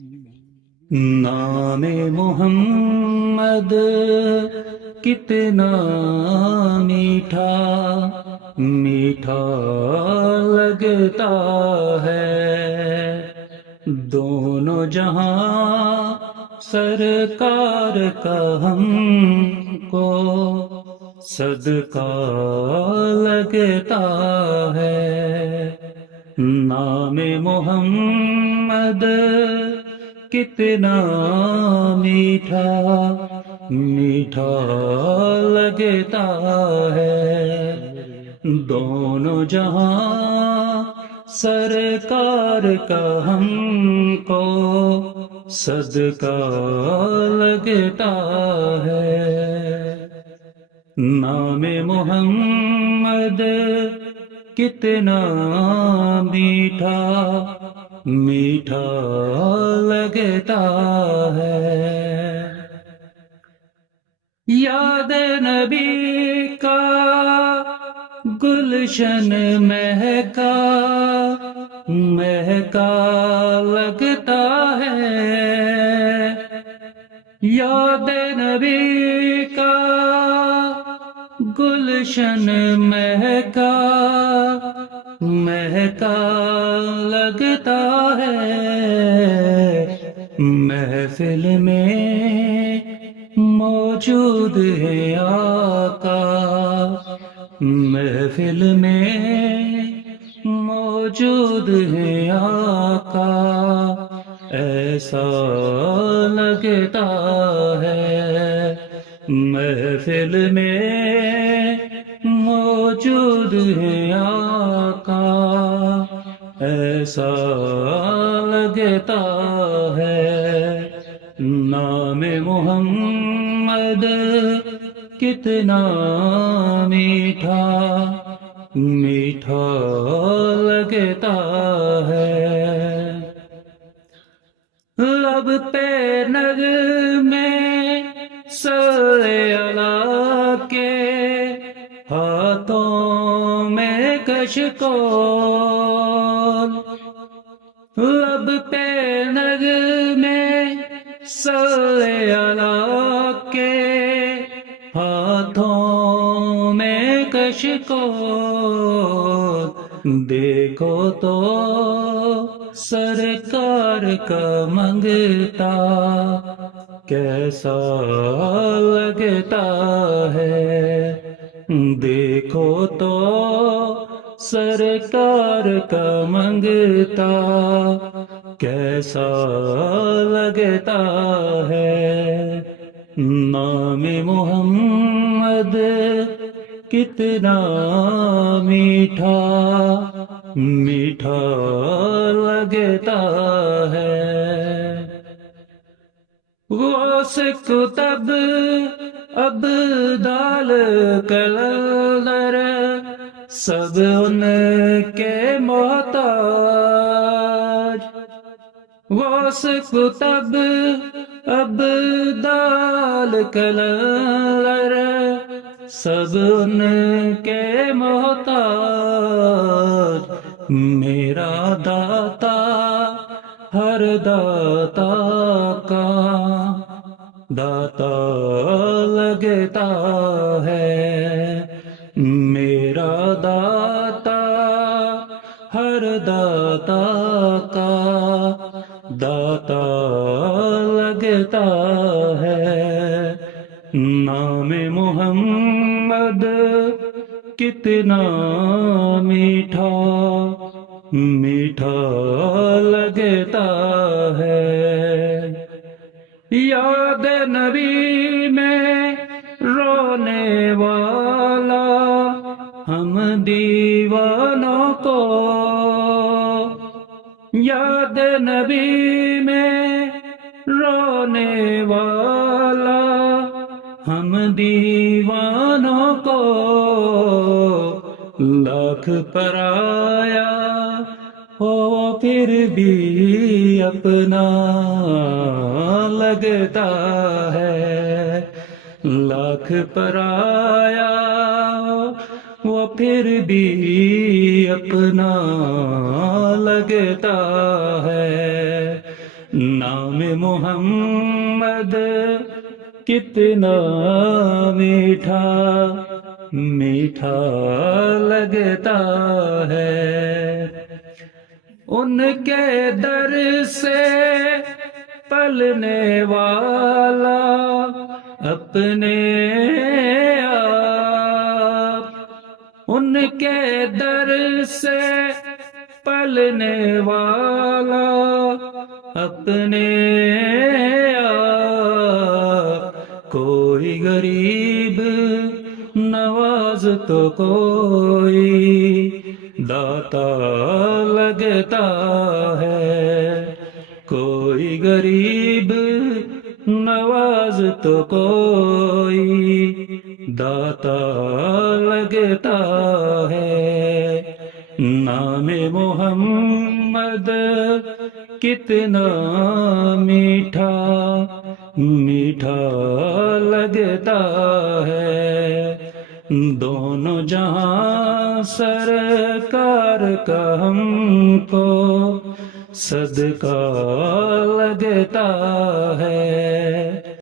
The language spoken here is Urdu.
نام محمد کتنا میٹھا میٹھا لگتا ہے، دونوں جہاں سرکار کا ہم کو صدقہ لگتا ہے۔ نام محمد کتنا میٹھا میٹھا لگتا ہے، دونوں جہاں سرکار کا ہم کو صدقہ لگتا ہے۔ نام محمد کتنا میٹھا میٹھا لگتا ہے۔ یاد نبی کا گلشن مہکا مہکا لگتا ہے، یاد نبی کا گلشن مہکا مہکا لگتا ہے، محفل میں موجود ہے آقا، محفل میں موجود ہے آقا، ایسا لگتا ہے، محفل میں موجود ہے آقا، ایسا لگتا ہے۔ نام محمد کتنا میٹھا میٹھا لگتا ہے، لب پہ نغمے صلی اللہ کے، ہاتھوں میں کشکول، لب پہ نغمے صلی اللہ کے، ہاتھوں میں کشکول، دیکھو تو سرکار کا منگتا کیسا لگتا ہے، دیکھو تو سرکار کا منگتا کیسا لگتا ہے۔ نام محمد کتنا میٹھا میٹھا لگتا ہے۔ غوث کتب ابدال کلندر سب ان کے محتاج، غوث کتب ابدال کلندر سب ان کے محتاج، میرا داتا ہر داتا کا داتا لگتا ہے، میرا داتا ہر داتا کا داتا لگتا ہے۔ نام محمد کتنا میٹھا میٹھا لگتا ہے، یاد نبی میں رونے والا ہم دیوانوں کو، یاد نبی میں رونے والا ہم دیوانوں کو، لاکھ پرایا ہو پھر بھی اپنا لگتا ہے، لاکھ پرایا وہ پھر بھی اپنا لگتا ہے۔ نام محمد کتنا میٹھا میٹھا لگتا ہے، ان کے در سے پلنے والا اپنے آپ، ان کے در سے پلنے والا اپنے آپ، کوئی غریب نواز تو کوئی داتا لگتا ہے، کوئی غریب نواز تو کوئی داتا لگتا ہے، نام محمد کتنا میٹھا میٹھا لگتا ہے، دونوں جہاں سرکار کا ہم کو صدقہ لگتا ہے،